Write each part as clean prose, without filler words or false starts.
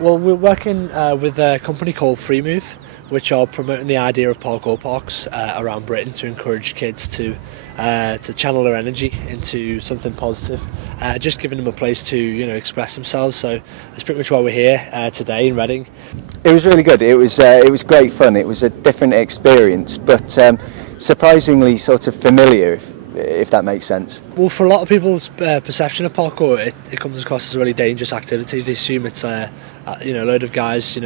Well, we're working with a company called Freemove, which are promoting the idea of parkour parks around Britain to encourage kids to channel their energy into something positive, just giving them a place to express themselves. So that's pretty much why we're here today in Reading. It was really good. It was great fun. It was a different experience, but surprisingly sort of familiar, if that makes sense. Well, for a lot of people's perception of parkour, it comes across as a really dangerous activity. They assume it's a load of guys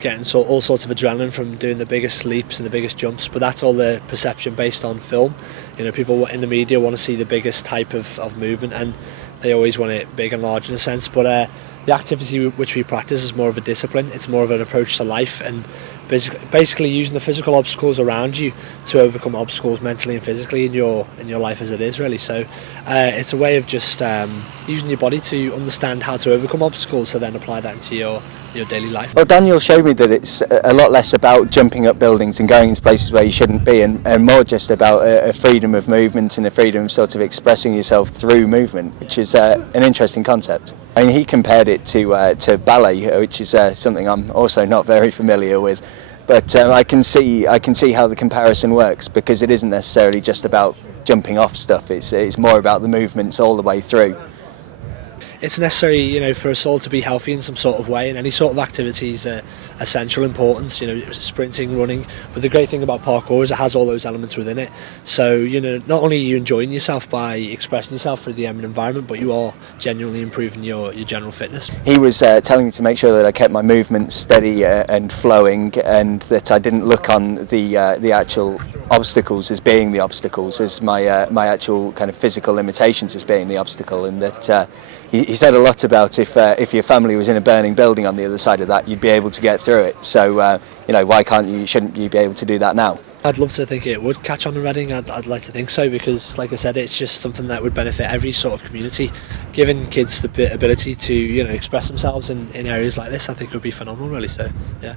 getting all sorts of adrenaline from doing the biggest leaps and the biggest jumps, but that's all the perception based on film. People in the media want to see the biggest type of movement, and they always want it big and large in a sense, but the activity which we practice is more of a discipline. It's more of an approach to life, and basically using the physical obstacles around you to overcome obstacles mentally and physically in your life as it is, really. So it's a way of just using your body to understand how to overcome obstacles, so then apply that into your daily life. Well, Daniel showed me that it's a lot less about jumping up buildings and going into places where you shouldn't be, and more just about a freedom of movement and a freedom of sort of expressing yourself through movement, which is an interesting concept. I mean, he compared it to ballet, which is something I'm also not very familiar with, but I can see how the comparison works, because it isn't necessarily just about jumping off stuff. It's more about the movements all the way through. It's necessary, for us all to be healthy in some sort of way, and any sort of activity is essential importance, sprinting, running. But the great thing about parkour is it has all those elements within it. So, not only are you enjoying yourself by expressing yourself through the environment, but you are genuinely improving your general fitness. He was telling me to make sure that I kept my movement steady and flowing, and that I didn't look on the actual obstacles as being the obstacles, as my actual kind of physical limitations as being the obstacle, and that he said a lot about if your family was in a burning building on the other side of that, you'd be able to get through it. So why shouldn't you be able to do that now? I'd love to think it would catch on in Reading. I'd like to think so, because like I said, it's just something that would benefit every sort of community. Giving kids the ability to express themselves in areas like this, I think would be phenomenal, really. So yeah.